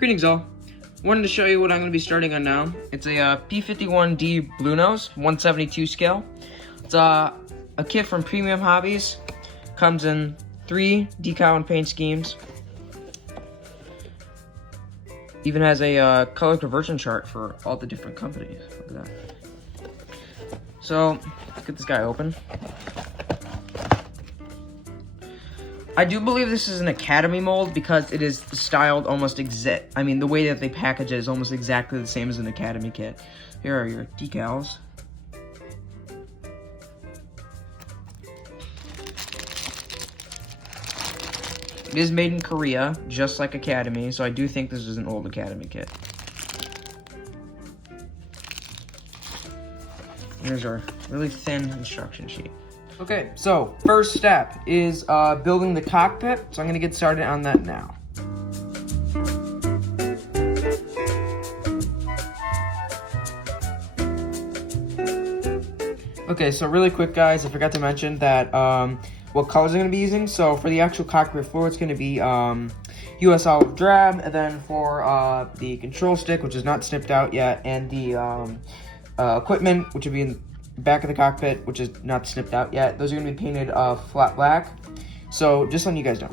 Greetings all. Wanted to show you what I'm going to be starting on now. It's a P51 D Blue Nose, 172 scale. It's a kit from Premium Hobbies. Comes in 3 decal and paint schemes. Even has a color conversion chart for all the different companies. Look at that. So, let's get this guy open. I do believe this is an Academy mold because it is styled almost the way that they package it is almost exactly the same as an Academy kit. Here are your decals. It is made in Korea, just like Academy, so I do think this is an old Academy kit. Here's our really thin instruction sheet. Okay, so first step is building the cockpit, so I'm going to get started on that now. Okay, so really quick guys, I forgot to mention that what colors I'm going to be using. So for the actual cockpit floor, it's going to be US olive drab, and then for the control stick, which is not snipped out yet, and the equipment, which would be in back of the cockpit, which is not snipped out yet. Those are going to be painted flat black. So just letting you guys know.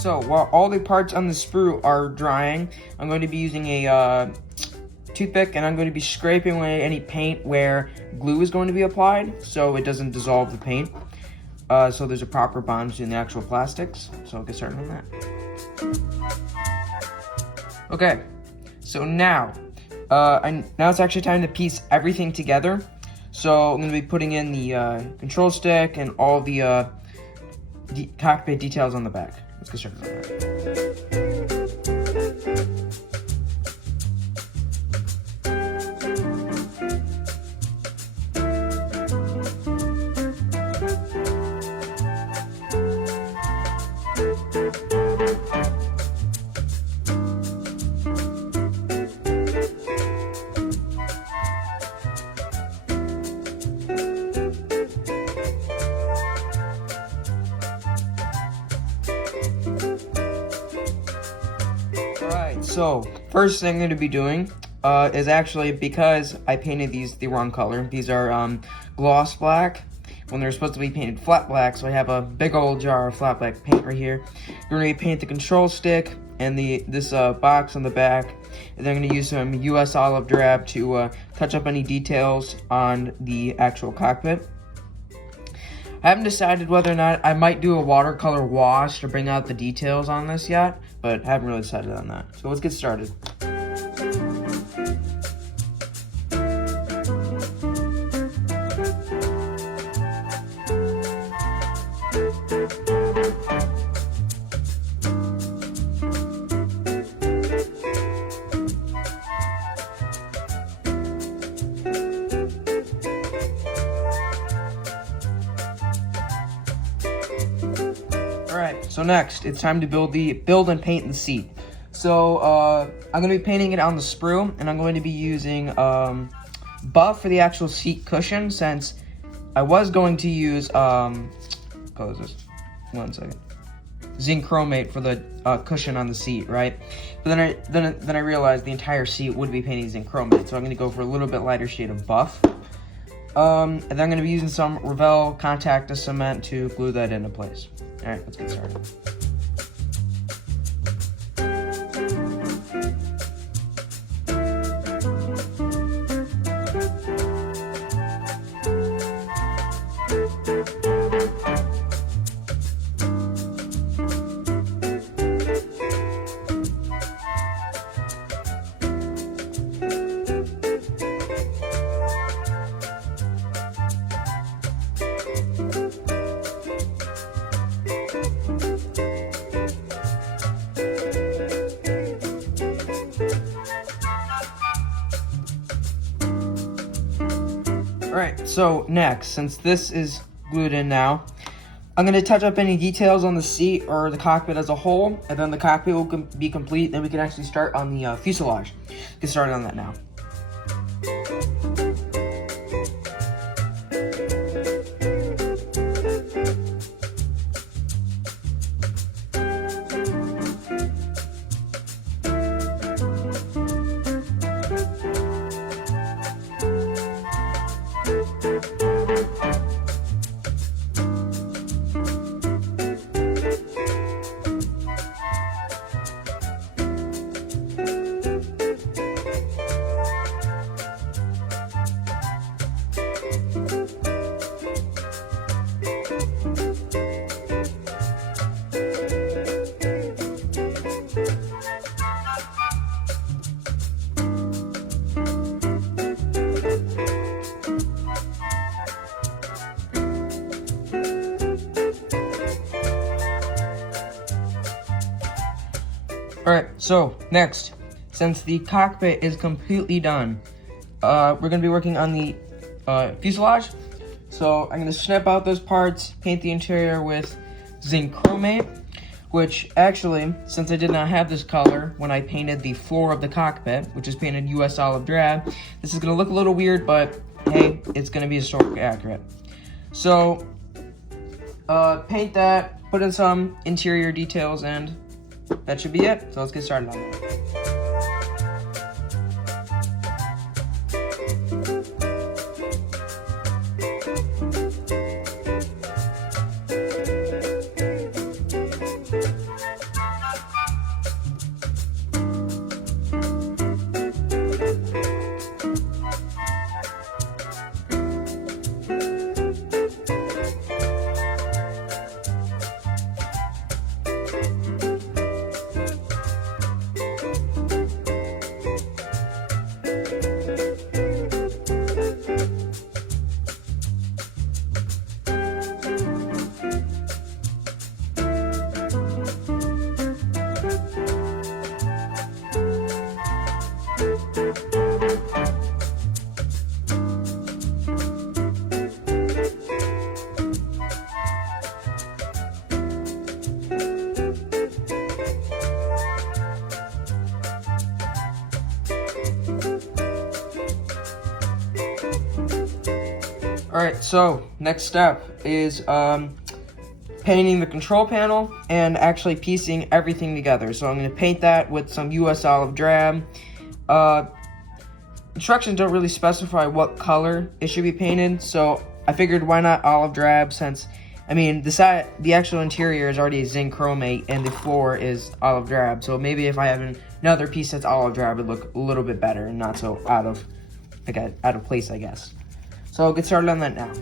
So while all the parts on the sprue are drying, I'm going to be using a toothpick, and I'm going to be scraping away any paint where glue is going to be applied so it doesn't dissolve the paint. So there's a proper bond between the actual plastics. So I'll get started on that. Okay, so now it's actually time to piece everything together. So I'm going to be putting in the control stick and all the cockpit details on the back. Let's get started on that. So, first thing I'm going to be doing is actually, because I painted these the wrong color, these are gloss black when they're supposed to be painted flat black, so I have a big old jar of flat black paint right here. We're going to paint the control stick and this box on the back, and then I'm going to use some US olive drab to touch up any details on the actual cockpit. I haven't decided whether or not I might do a watercolor wash to bring out the details on this yet, but I haven't really decided on that. So let's get started. Alright, so next, it's time to build and paint the seat. So, I'm going to be painting it on the sprue, and I'm going to be using buff for the actual seat cushion, since I was going to use, close this, 1 second, zinc chromate for the cushion on the seat, right? But then I realized the entire seat would be painted zinc chromate, so I'm going to go for a little bit lighter shade of buff. And then I'm going to be using some Revell contact cement to glue that into place. Alright, let's get started. Alright, so next, since this is glued in now, I'm going to touch up any details on the seat or the cockpit as a whole, and then the cockpit will be complete, then we can actually start on the fuselage. Get started on that now. Alright, so next, since the cockpit is completely done, we're going to be working on the fuselage. So I'm going to snip out those parts, paint the interior with zinc chromate, which actually, since I did not have this color when I painted the floor of the cockpit, which is painted US olive drab, this is going to look a little weird, but hey, it's going to be historically accurate. So, paint that, put in some interior details, and that should be it. So let's get started on that. Alright, so next step is painting the control panel and actually piecing everything together. So I'm going to paint that with some US olive drab. Instructions don't really specify what color it should be painted, so I figured why not olive drab, since, I mean, the actual interior is already zinc chromate and the floor is olive drab. So maybe if I have another piece that's olive drab, it would look a little bit better and not so out of place, I guess. So I'll get started on that now.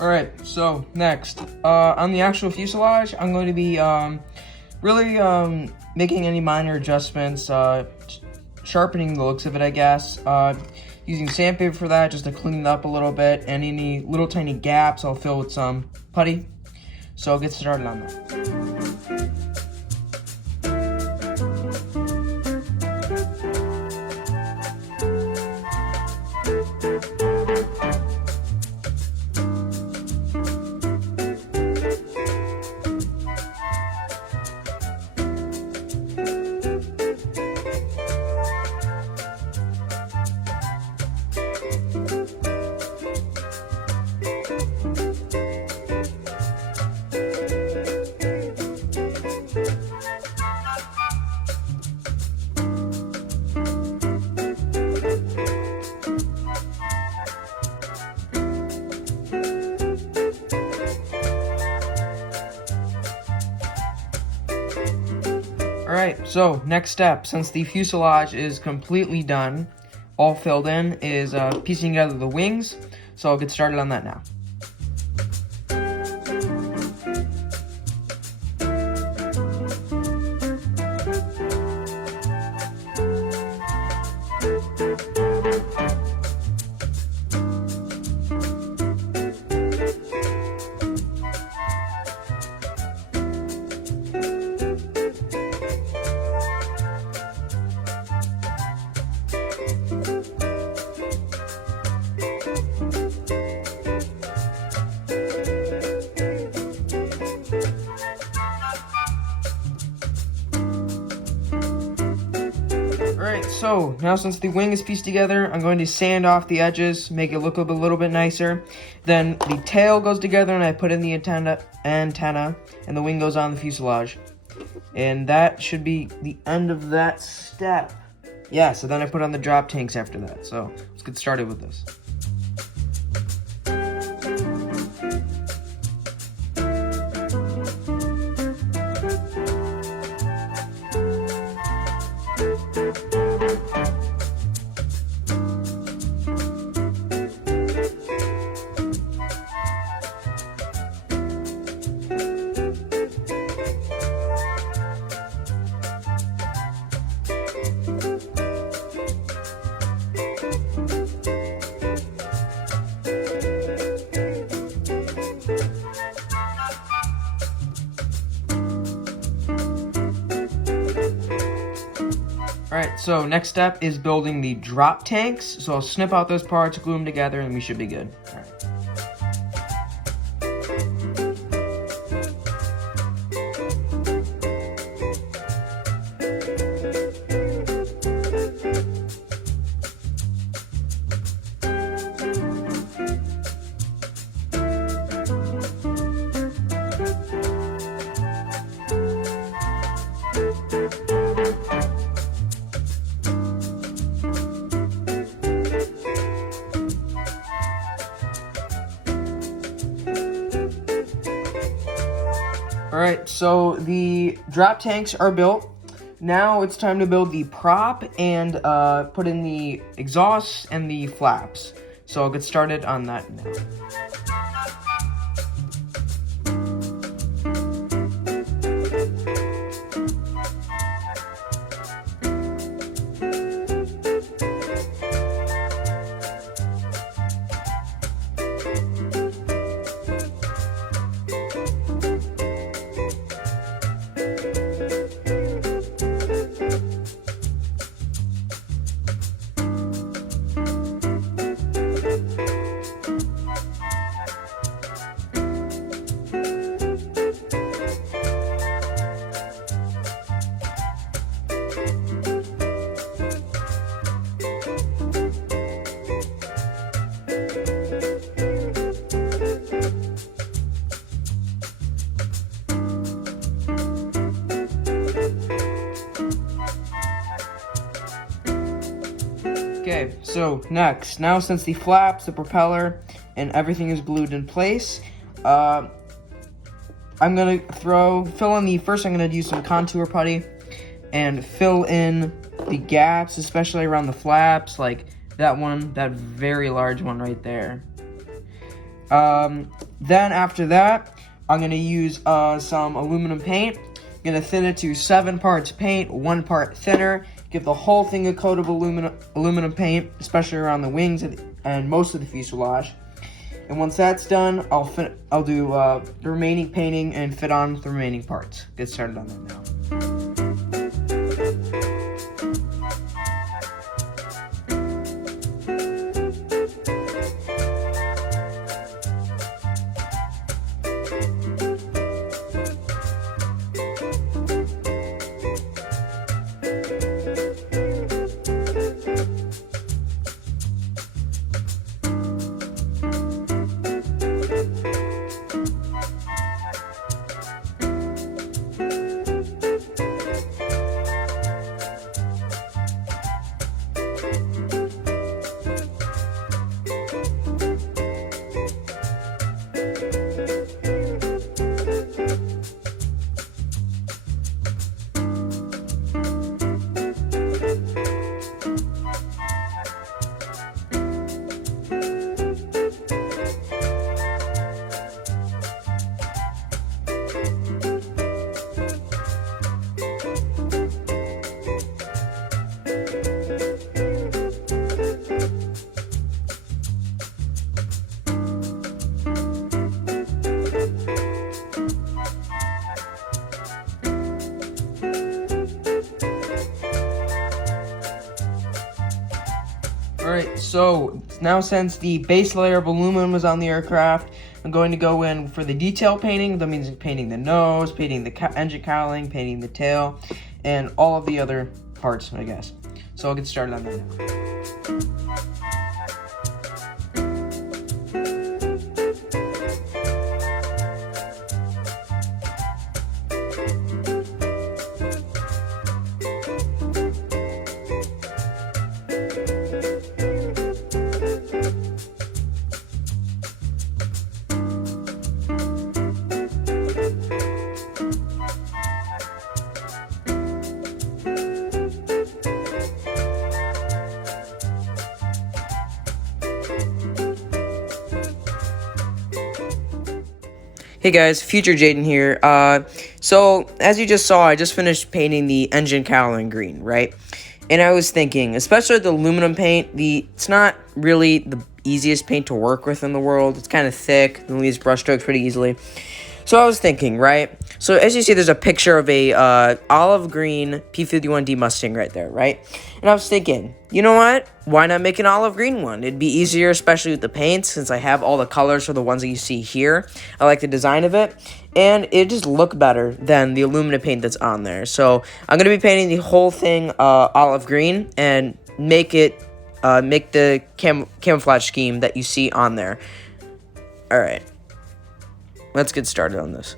Alright, so next, on the actual fuselage, I'm going to be really making any minor adjustments, sharpening the looks of it, I guess, using sandpaper for that just to clean it up a little bit, and any little tiny gaps I'll fill with some putty. So I'll get started on that. Alright, so next step, since the fuselage is completely done, all filled in, is piecing together the wings. So I'll get started on that now. Alright, so now since the wing is pieced together, I'm going to sand off the edges, make it look a little bit nicer. Then the tail goes together and I put in the antenna, and the wing goes on the fuselage. And that should be the end of that step. Yeah, so then I put on the drop tanks after that. So let's get started with this. Alright, so next step is building the drop tanks. So I'll snip out those parts, glue them together, and we should be good. Alright. Alright, so the drop tanks are built. Now it's time to build the prop and put in the exhaust and the flaps. So I'll get started on that now. Okay, so next, now since the flaps, the propeller, and everything is glued in place, I'm gonna fill in the, first I'm gonna use some contour putty and fill in the gaps, especially around the flaps, like that one, that very large one right there. Then after that, I'm gonna use some aluminum paint. I'm gonna thin it to 7 parts paint, 1 part thinner. Give the whole thing a coat of aluminum paint, especially around the wings and most of the fuselage. And once that's done, I'll do the remaining painting and fit on the remaining parts. Get started on that now. Alright, so now since the base layer of aluminum is on the aircraft, I'm going to go in for the detail painting. That means painting the nose, painting the engine cowling, painting the tail, and all of the other parts, I guess. So I'll get started on that now. Hey guys, Future Jaden here. So as you just saw, I just finished painting the engine cowling green, right? And I was thinking, especially the aluminum paint, it's not really the easiest paint to work with in the world. It's kind of thick and leaves brush strokes pretty easily. So I was thinking, right? So as you see, there's a picture of a olive green P51 D Mustang right there, right? And I was thinking, you know what? Why not make an olive green one? It'd be easier, especially with the paints, since I have all the colors for the ones that you see here. I like the design of it, and it just look better than the aluminum paint that's on there. So I'm gonna be painting the whole thing olive green and make the camouflage scheme that you see on there. All right. Let's get started on this.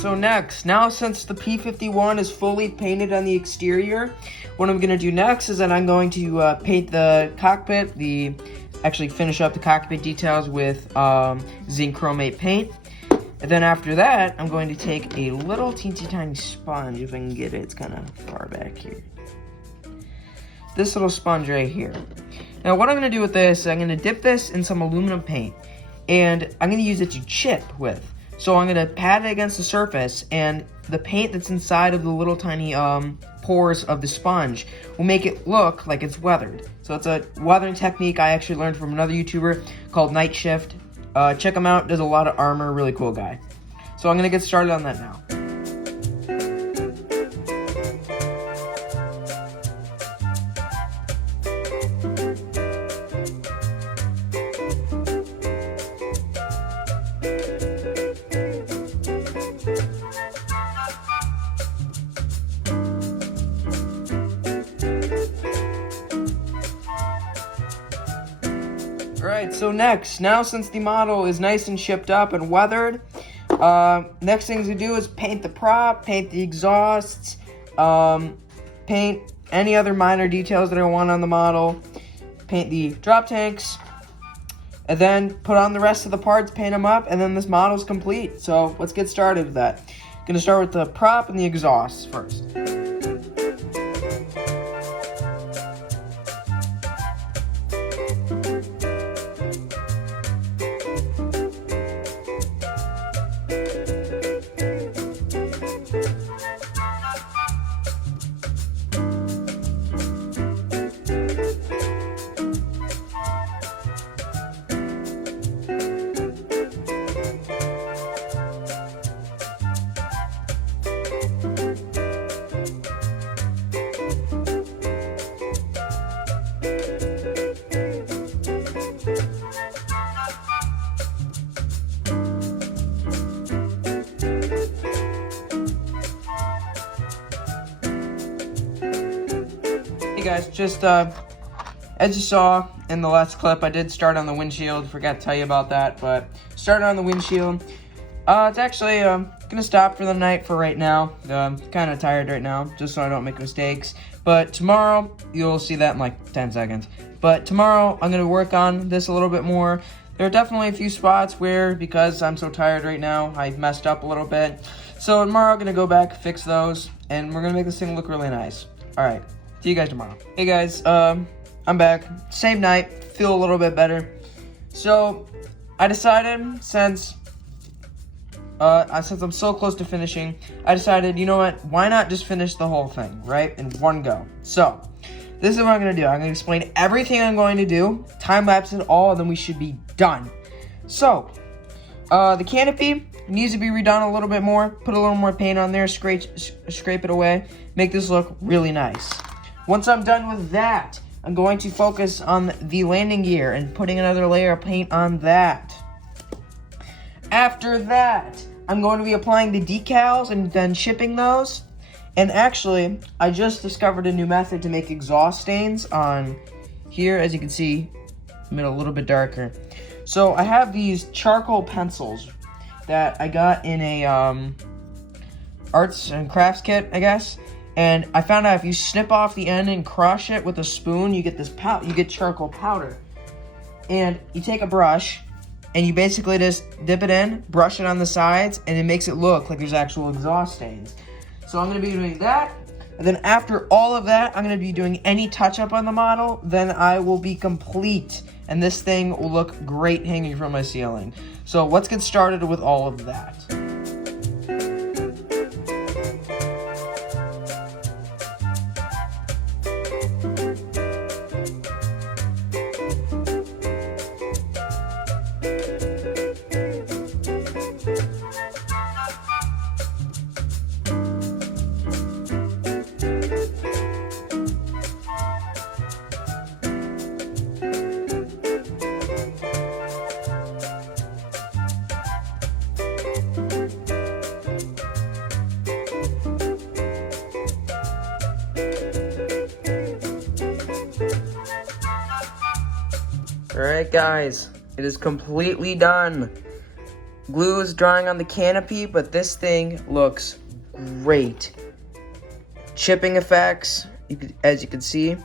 So now since the P51 is fully painted on the exterior, what I'm going to do next is that I'm going to paint the cockpit, actually finish up the cockpit details with zinc chromate paint. And then after that, I'm going to take a little teensy tiny sponge, if I can get it, it's kind of far back here. This little sponge right here. Now what I'm going to do with this, I'm going to dip this in some aluminum paint, and I'm going to use it to chip with. So I'm going to pat it against the surface, and the paint that's inside of the little tiny pores of the sponge will make it look like it's weathered. So it's a weathering technique I actually learned from another YouTuber called Night Shift. Check him out, does a lot of armor, really cool guy. So I'm going to get started on that now. Alright, so now since the model is nice and shipped up and weathered, next thing to do is paint the prop, paint the exhausts, paint any other minor details that I want on the model, paint the drop tanks, and then put on the rest of the parts, paint them up, and then this model's complete. So let's get started with that. Gonna start with the prop and the exhausts first. Hey guys, just as you saw in the last clip, I did start on the windshield. Forgot to tell you about that, but started on the windshield. It's actually gonna stop for the night for right now. Kind of tired right now, just so I don't make mistakes. But tomorrow, you'll see that in like 10 seconds. But tomorrow, I'm gonna work on this a little bit more. There are definitely a few spots where, because I'm so tired right now, I messed up a little bit. So tomorrow, I'm gonna go back, fix those, and we're gonna make this thing look really nice. All right, see you guys tomorrow. Hey guys, I'm back. Same night, feel a little bit better. So I decided, since I'm so close to finishing, I decided, you know what, why not just finish the whole thing, right, in one go. So this is what I'm going to do. I'm going to explain everything I'm going to do, time-lapse it all, and then we should be done. So, the canopy needs to be redone a little bit more, put a little more paint on there, scrape it away, make this look really nice. Once I'm done with that, I'm going to focus on the landing gear and putting another layer of paint on that. After that, I'm going to be applying the decals and then shipping those. And actually, I just discovered a new method to make exhaust stains on here. As you can see, I made it a little bit darker. So I have these charcoal pencils that I got in a arts and crafts kit, I guess. And I found out if you snip off the end and crush it with a spoon, you get this you get charcoal powder. And you take a brush and you basically just dip it in, brush it on the sides, and it makes it look like there's actual exhaust stains. So I'm gonna be doing that, and then after all of that, I'm gonna be doing any touch-up on the model, then I will be complete, and this thing will look great hanging from my ceiling. So let's get started with all of that. Alright guys, it is completely done. Glue is drying on the canopy, but this thing looks great. Chipping effects, as you can see.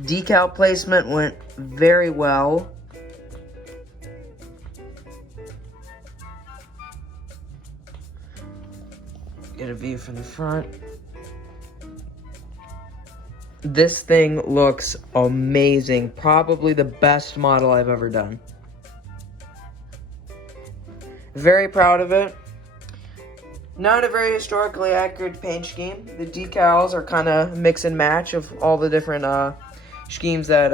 Decal placement went very well. Get a view from the front. This thing looks amazing. Probably the best model I've ever done. Very proud of it. Not a very historically accurate paint scheme. The decals are kind of mix and match of all the different schemes that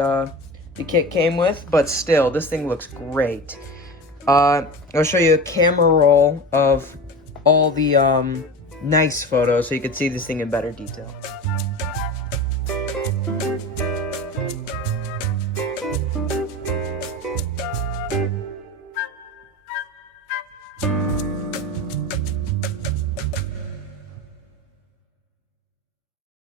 the kit came with, but still, this thing looks great. I'll show you a camera roll of all the nice photos so you can see this thing in better detail.